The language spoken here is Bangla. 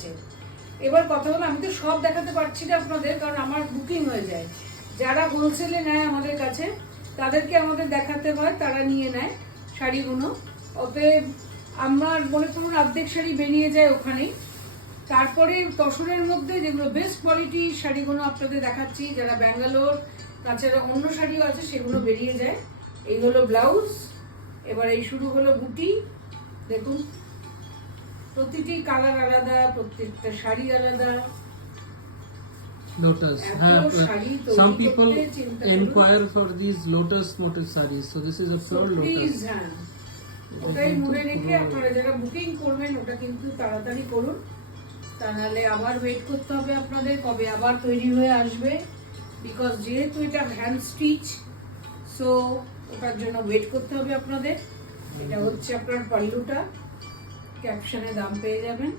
আছে। এবার কথা হলো, আমি তো সব দেখাতে পারছি না আপনাদের, কারণ আমার বুকিং হয়ে যায়। যারা হোলসেলে নেয় আমাদের কাছে তাদেরকে আমাদের দেখাতে হয়, তারা নিয়ে নেয় শাড়িগুলো। অতএব আমার মনে করুন অর্ধেক শাড়ি বেরিয়ে যায় ওখানেই। তারপরে তসরের মধ্যে যেগুলো বেস্ট কোয়ালিটির শাড়িগুলো আপনাদের দেখাচ্ছি, যারা ব্যাঙ্গালোর, তাছাড়া অন্য শাড়িও আছে, সেগুলো বেরিয়ে যায়। এই হলো ব্লাউজ, এবার এই শুরু হলো বুটি। দেখুন প্রতিটি কালার আলাদা, প্রত্যেকটা শাড়ি আলাদা। Lotus. Some people inquire for these lotus motif sarees. So this is a pure lotus. ওটাই মনে রেখে আপনারা যারা বুকিং করবেন ওটা কিন্তু তাড়াতাড়ি করুন, তা নাহলে আবার ওয়েট করতে হবে আপনাদের কবে আবার তৈরি হয়ে আসবে। বিকজ যেহেতু এটা হ্যান্ড স্টিচ, সো ওটার জন্য ওয়েট করতে হবে আপনাদের। এটা হচ্ছে আপনার পাল্লুটা, ক্যাপশনে দাম পেয়ে যাবেন।